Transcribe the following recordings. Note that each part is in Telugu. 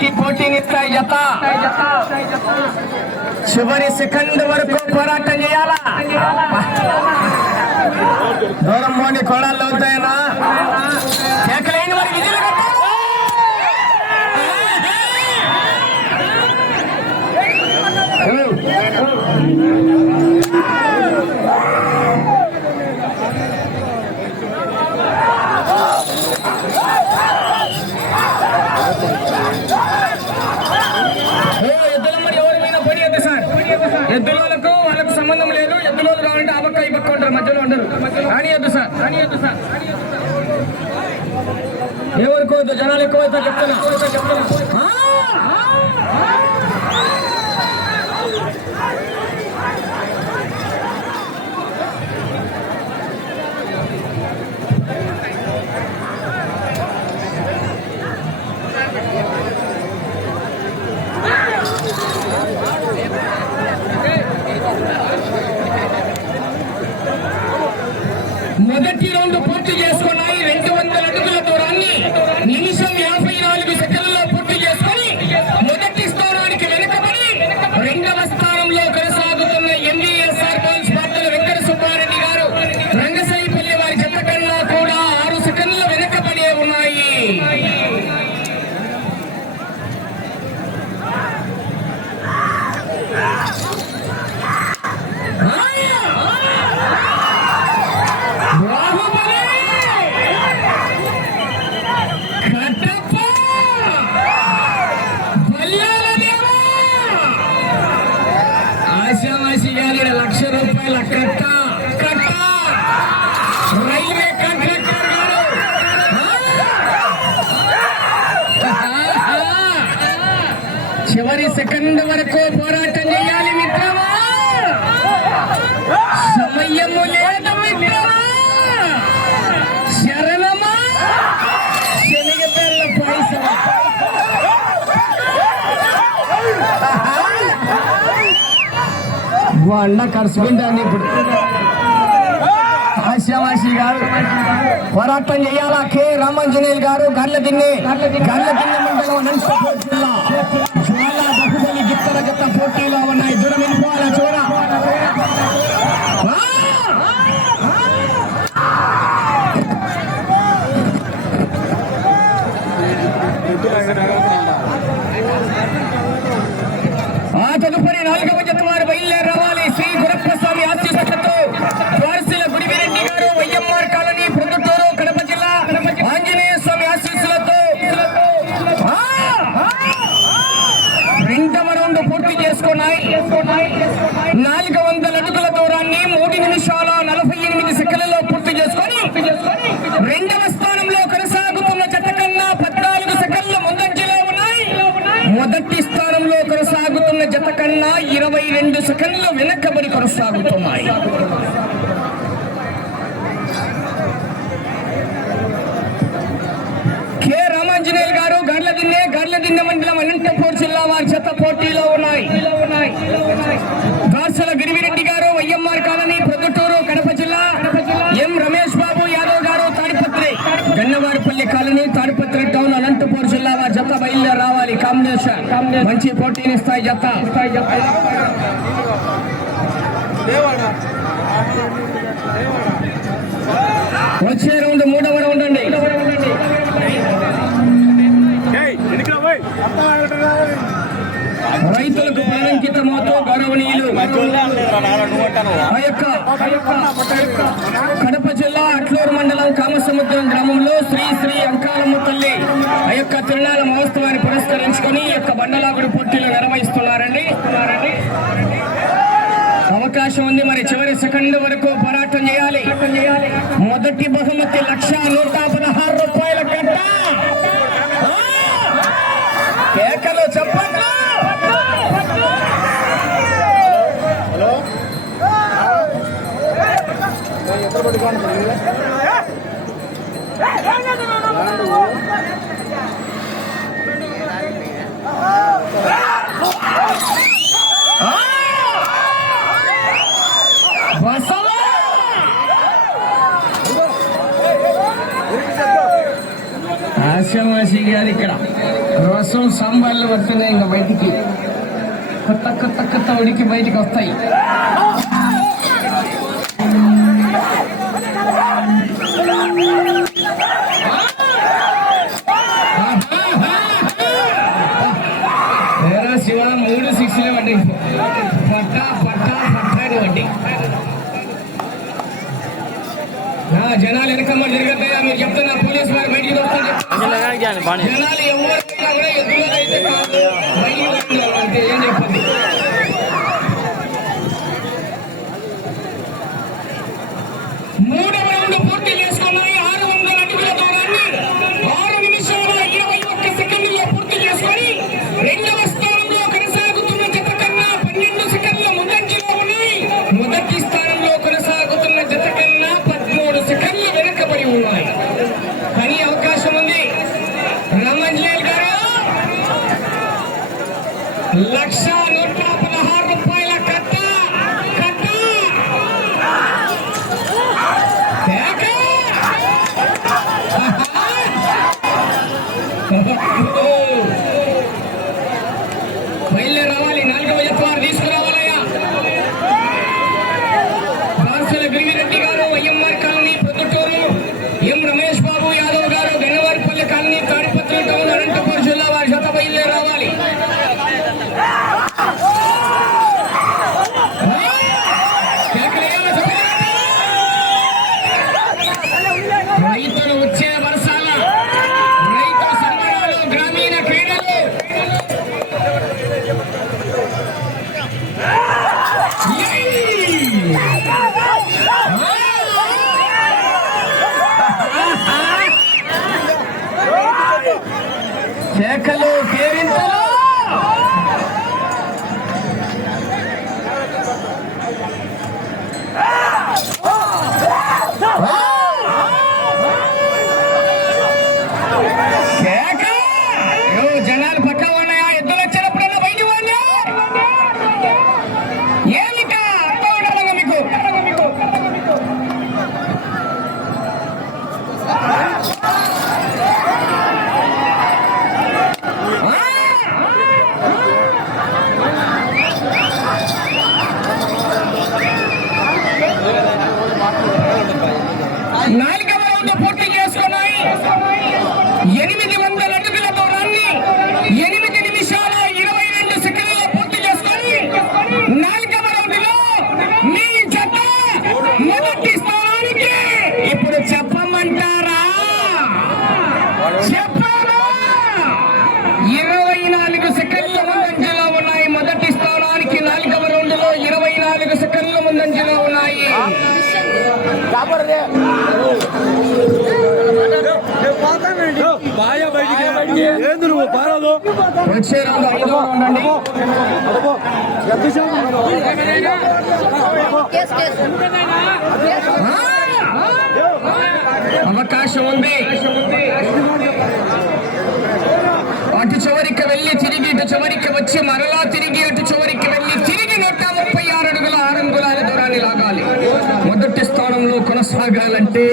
జట్లకి పోటీనిస్తాయి జత. చివరి సెకండ్ వరకు పోరాటం చేయాలా? దూరం పోని కోడాలు అవుతాయి ఎక్కువ జనాలు ఎక్కువ చెప్తాను మొదటి రెండు పూర్తి చేసుకున్నాయి. రెండు వందల అడుగుల నిమిషం చివరి సెకండ్ వరకు పోరాటం వండ కరుచుకుంటాను ఇప్పుడు. హాస్యవాసి గారు పోరాటం చేయాలా? కె. రామాంజనేయులు గారు గర్ల తిన్నే గర్ల తిన్నే మండలం మీద రావాలి. కాంబినేషన్ మంచి పోటీని ఇస్తాయి జత. వచ్చే రౌండ్ మూడవ రౌండ్ అండి. రైతులకు ప్రారంభితమవుతూ గౌరవనీయులు. ఆ యొక్క కడప జిల్లా అట్లూరు మండలం కామసముద్రం గ్రామంలో శ్రీ శ్రీ అంకాలమ్మ తల్లి ఆ యొక్క తిరునాళ మహోత్సవాన్ని పురస్కరించుకొని ఈ యొక్క బండలాగుడి పోటీలు నిర్వహిస్తున్నారండి. అవకాశం ఉంది. మరి చివరి సెకండ్ వరకు పోరాటం చేయాలి. మొదటి బహుమతి లక్ష నూట తులసి గారు ఇక్కడ. రసం సాంబార్లు వస్తున్నాయి ఇంకా బయటికి. కొత్త కొత్త కొత్త ఉడికి బయటికి వస్తాయి. జనాలు ఎనకమ్మ జరిగారు Funny. కేకలు కేరింతలు Ah! నాలుగవ పోటీ అవకాశం ఉంది. అటు చివరికి వెళ్ళి తిరిగి ఇటు చివరికి వచ్చి మరలా తిరిగి అటు చివరికి వెళ్ళి తిరిగి నూట ముప్పై ఆరు అడుగుల ఆరంగుల దూరాన్ని లాగాలి. మొదటి స్థానంలో కొనసాగాలంటే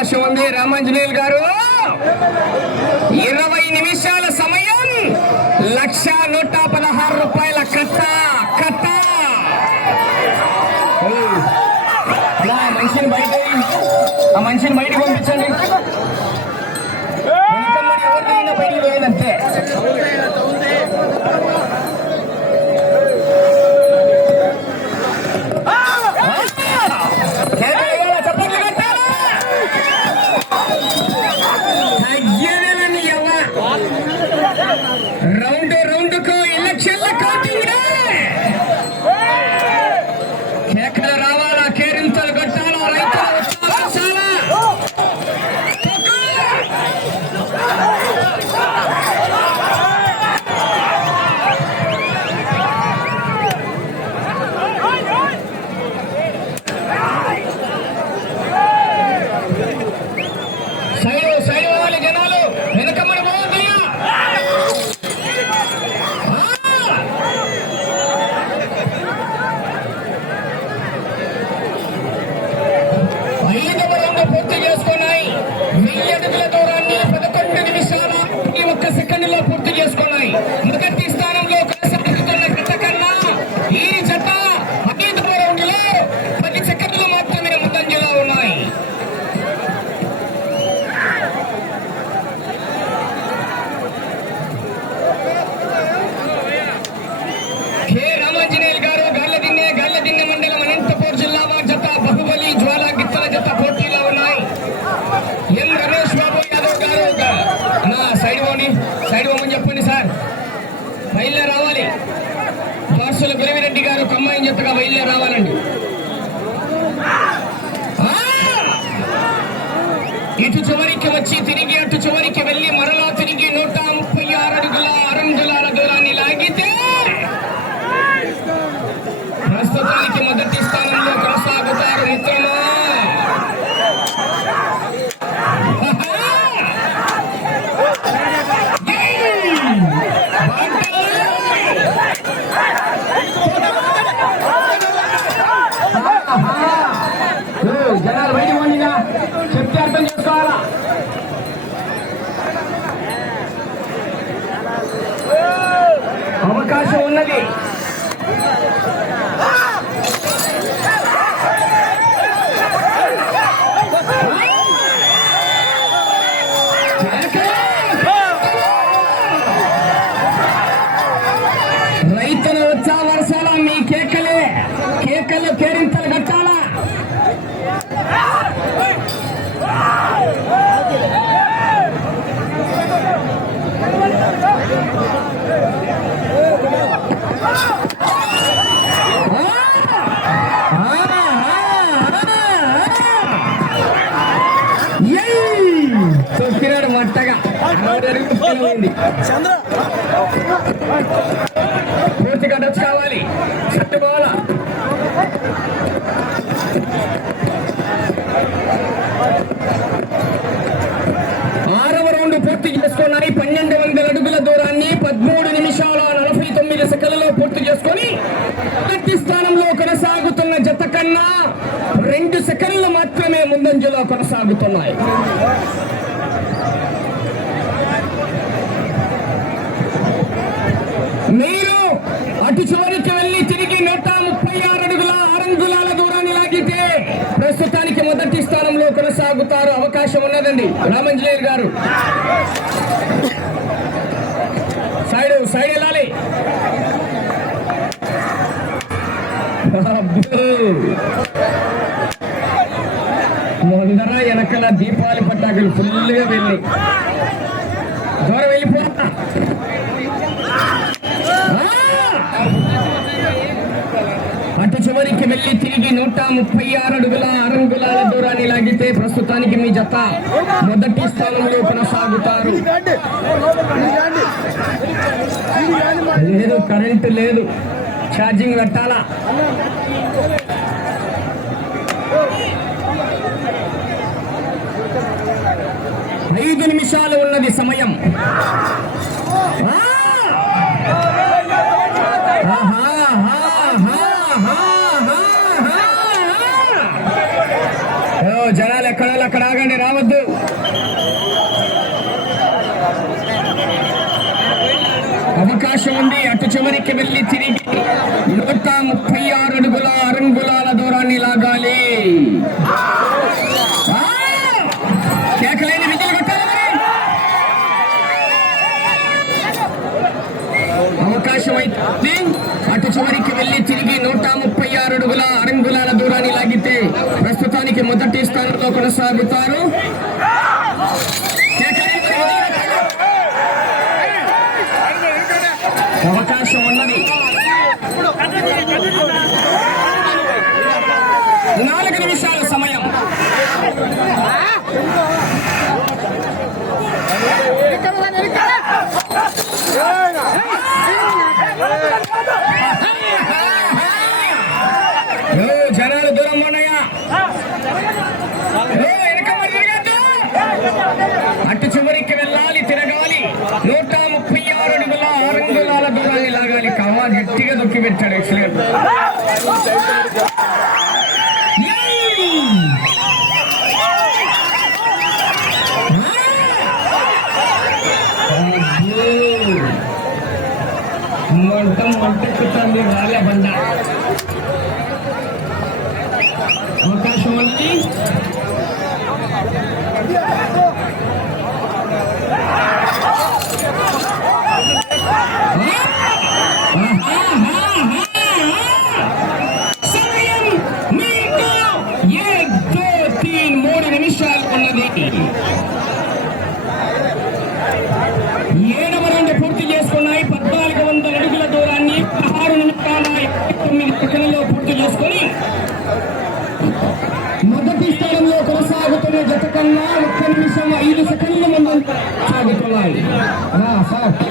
అవకాశం ఉంది. రామాంజనేయులు గారు. ఇరవై నిమిషాల సమయం. లక్ష నూట పదహారు రూపాయల కట్ట కట్ట. మనిషిని బయట ఆ మనిషిని బయటకు పంపించండి. బయటికి పోయిందంతే. ఇటు చివరికి వచ్చి తిరిగి అటు చివరికి అవకాశం ఉన్నది. తొక్కినాడు మట్టగా చంద్ర! పూర్తిగా టచ్ కావాలి. చెట్టు పోవాలా ఆరవ రౌండ్ పూర్తి చేసుకున్నాయి పన్నెండు వందల అడుగుల దూరాన్ని పదమూడు నిమిషాల నలభై తొమ్మిది సెకండ్లలో పూర్తి చేసుకొని మొదటి స్థానంలో కొనసాగుతున్న కూడా రెండు సెకండ్లు మాత్రమే ముందంజలో కొనసాగుతున్నాయి. మీరు అటు చివరికి వెళ్ళి తిరిగి నూట ముప్పై ఆరు అడుగుల ఆరంగులాల దూరాన్ని లాగితే ప్రస్తుతానికి మొదటి స్థానంలో కొనసాగుతారు అవకాశం ఉన్నదండి. రామంజనేయులు గారు. సైడ్ సైడ్ వెళ్ళాలి. దీపావళి పటాకులు ఫుల్గా వెళ్ళి దూరం వెళ్ళిపోతా అటు చివరికి వెళ్ళి తిరిగి నూట ముప్పై ఆరు అడుగుల అరంగులాల దూరాన్ని లాగితే ప్రస్తుతానికి మీ జత మొదటి స్థానంలో కొనసాగుతారు. లేదు కరెంటు లేదు. ఛార్జింగ్ పెట్టాలా? ఐదు నిమిషాలు ఉన్నది సమయం. జనాలు ఎక్కడ అక్కడ ఆగండి రావద్దు. అవకాశం ఉంది అటు చివరికి వెళ్ళి తిరిగి నూట ముప్పై ఆరు అడుగుల కొనసాగుతారు. opportunity. পালায় হ্যাঁ স্যার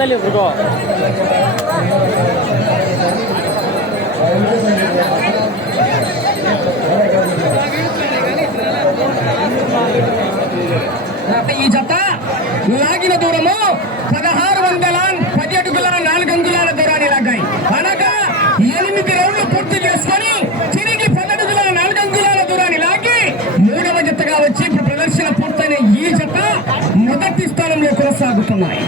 Nathalie Brugo. ఈ జత లాగిన దూరము పదహారు వందల పది అడుగుల నాలుగు అంగుళాల దూరాన్ని లాగాయి అనగా ఎనిమిది రౌండ్లు పూర్తి చేసుకొని తిరిగి పది అడుగుల నాలుగు అంగుళాల దూరాన్ని లాగి మూడవ జతగా వచ్చి ప్రదర్శన పూర్తయిన ఈ జత మొదటి స్థానంలో కొనసాగుతున్నాయి